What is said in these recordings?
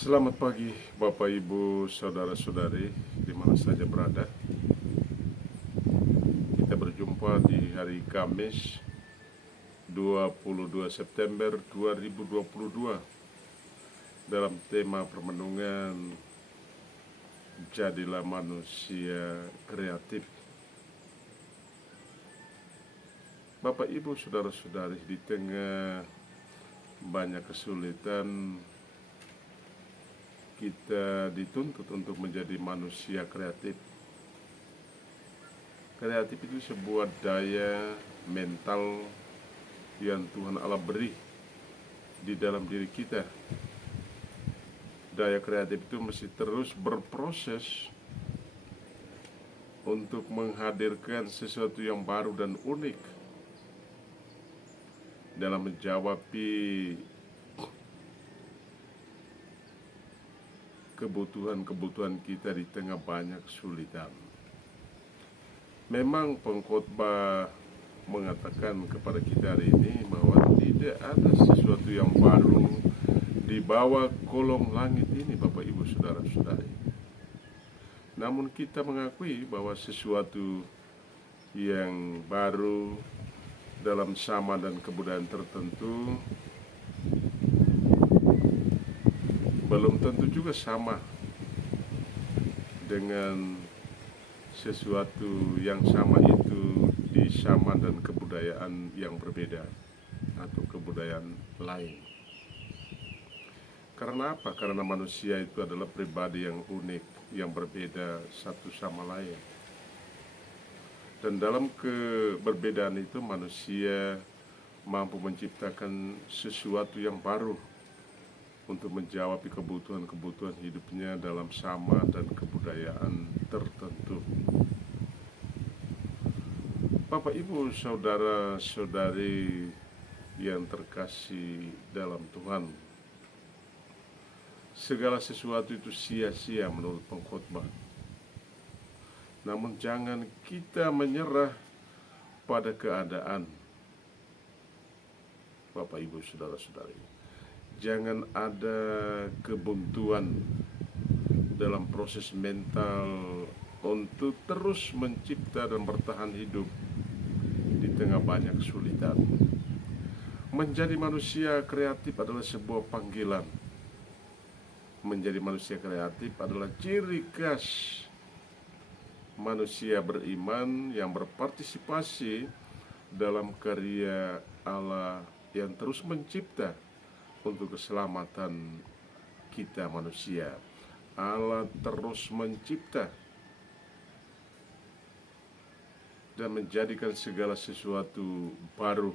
Selamat pagi Bapak Ibu Saudara-saudari di mana saja berada. Kita berjumpa di hari Kamis 22 September 2022 dalam tema permenungan Jadilah Manusia Kreatif. Bapak Ibu Saudara-saudari, di tengah banyak kesulitan kita dituntut untuk menjadi manusia kreatif. Kreatif itu sebuah daya mental yang Tuhan Allah beri di dalam diri kita. Daya kreatif itu mesti terus berproses untuk menghadirkan sesuatu yang baru dan unik dalam menjawabi kebutuhan-kebutuhan kita di tengah banyak kesulitan. Memang pengkhotbah mengatakan kepada kita hari ini bahwa tidak ada sesuatu yang baru di bawah kolong langit ini, Bapak Ibu Saudara-saudari. Namun kita mengakui bahwa sesuatu yang baru dalam zaman dan kebudayaan tertentu belum tentu juga sama dengan sesuatu yang sama itu di zaman dan kebudayaan yang berbeda atau kebudayaan lain. Karena apa? Karena manusia itu adalah pribadi yang unik, yang berbeda satu sama lain. Dan dalam keberbedaan itu manusia mampu menciptakan sesuatu yang baru untuk menjawab kebutuhan-kebutuhan hidupnya dalam sama dan kebudayaan tertentu. Bapak, Ibu, Saudara-saudari yang terkasih dalam Tuhan, segala sesuatu itu sia-sia menurut pengkhotbah. Namun jangan kita menyerah pada keadaan. Bapak, Ibu, Saudara-saudari, jangan ada kebuntuan dalam proses mental untuk terus mencipta dan bertahan hidup di tengah banyak kesulitan. Menjadi manusia kreatif adalah sebuah panggilan. Menjadi manusia kreatif adalah ciri khas manusia beriman yang berpartisipasi dalam karya Allah yang terus mencipta untuk keselamatan kita manusia. Allah terus mencipta dan menjadikan segala sesuatu baru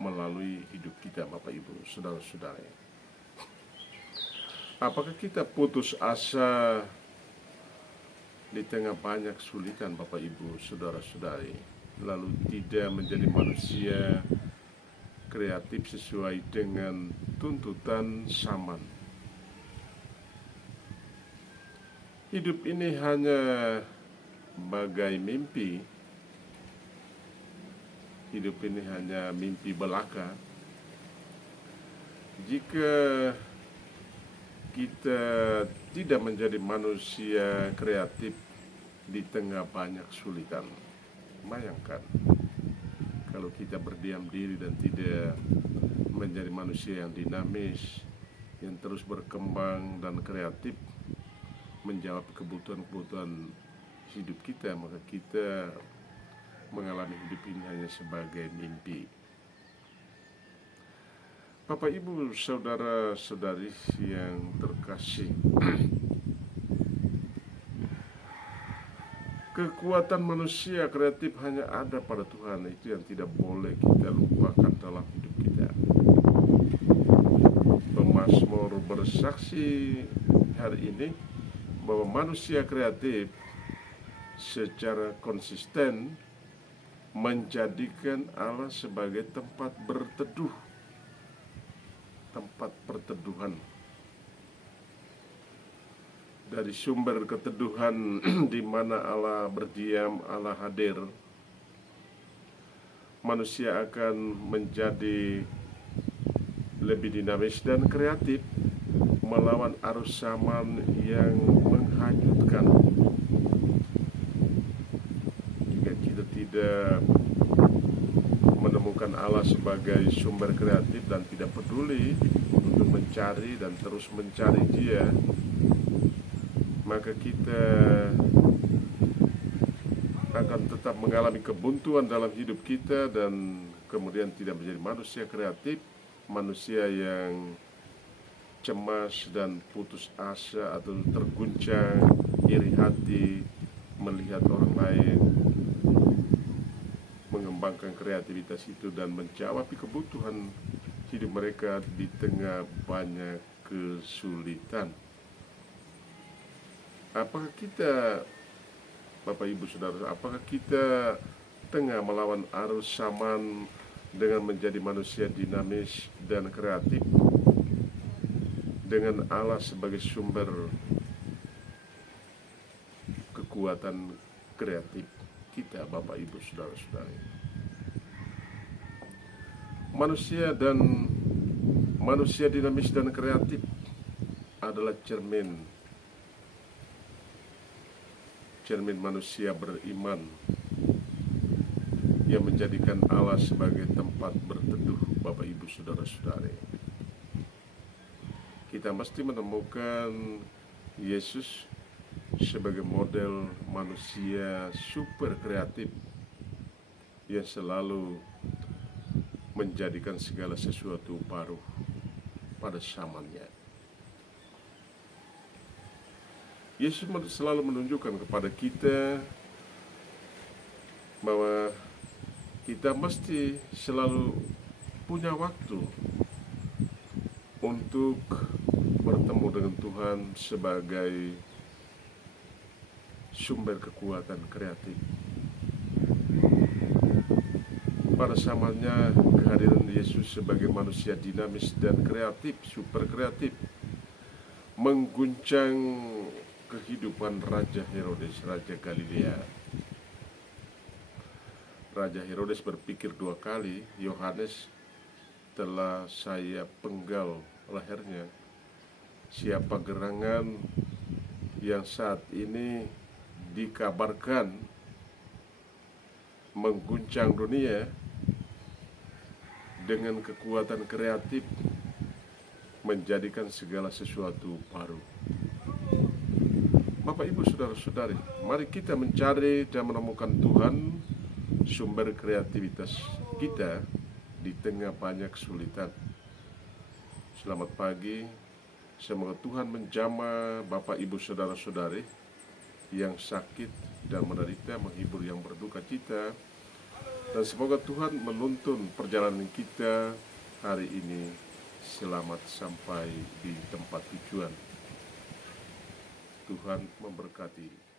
melalui hidup kita, Bapak Ibu Saudara-saudari. Apakah kita putus asa di tengah banyak kesulitan, Bapak Ibu Saudara-saudari, lalu tidak menjadi manusia kreatif sesuai dengan tuntutan zaman? Hidup ini hanya bagai mimpi. Hidup ini hanya mimpi belaka. Jika kita tidak menjadi manusia kreatif di tengah banyak kesulitan, bayangkan kalau kita berdiam diri dan tidak menjadi manusia yang dinamis, yang terus berkembang dan kreatif menjawab kebutuhan-kebutuhan hidup kita, maka kita mengalami hidup ini hanya sebagai mimpi. Bapak, Ibu, Saudara-saudari yang terkasih, kekuatan manusia kreatif hanya ada pada Tuhan. Itu yang tidak boleh kita lupakan dalam hidup kita. Pemazmur bersaksi hari ini bahwa manusia kreatif secara konsisten menjadikan Allah sebagai tempat berteduh, tempat perteduhan. Dari sumber keteduhan di mana Allah berdiam, Allah hadir, manusia akan menjadi lebih dinamis dan kreatif, melawan arus zaman yang menghanyutkan. Jika kita tidak menemukan Allah sebagai sumber kreatif dan tidak peduli untuk mencari dan terus mencari Dia, maka kita akan tetap mengalami kebuntuan dalam hidup kita dan kemudian tidak menjadi manusia kreatif, manusia yang cemas dan putus asa atau terguncang, iri hati melihat orang lain mengembangkan kreativitas itu dan menjawab kebutuhan hidup mereka di tengah banyak kesulitan. Apakah kita, Bapak Ibu Saudara, apakah kita tengah melawan arus zaman dengan menjadi manusia dinamis dan kreatif dengan Allah sebagai sumber kekuatan kreatif kita, Bapak Ibu Saudara-saudari? Manusia dinamis dan kreatif adalah cermin manusia beriman yang menjadikan Allah sebagai tempat berteduh, Bapak Ibu Saudara-saudari. Kita mesti menemukan Yesus sebagai model manusia super kreatif yang selalu menjadikan segala sesuatu baru pada zamannya. Yesus selalu menunjukkan kepada kita bahwa kita mesti selalu punya waktu untuk bertemu dengan Tuhan sebagai sumber kekuatan kreatif. Pada zamannya, kehadiran Yesus sebagai manusia dinamis dan kreatif, super kreatif, mengguncang kehidupan Raja Herodes, Raja Galilea. Raja Herodes berpikir dua kali, Yohanes telah saya penggal lehernya. Siapa gerangan yang saat ini dikabarkan mengguncang dunia dengan kekuatan kreatif, menjadikan segala sesuatu baru. Bapak Ibu Saudara-saudari, mari kita mencari dan menemukan Tuhan, sumber kreativitas kita di tengah banyak kesulitan. Selamat pagi, semoga Tuhan menjamah Bapak Ibu Saudara-saudari yang sakit dan menderita, menghibur yang berduka cita, dan semoga Tuhan menuntun perjalanan kita hari ini selamat sampai di tempat tujuan. Tuhan memberkati.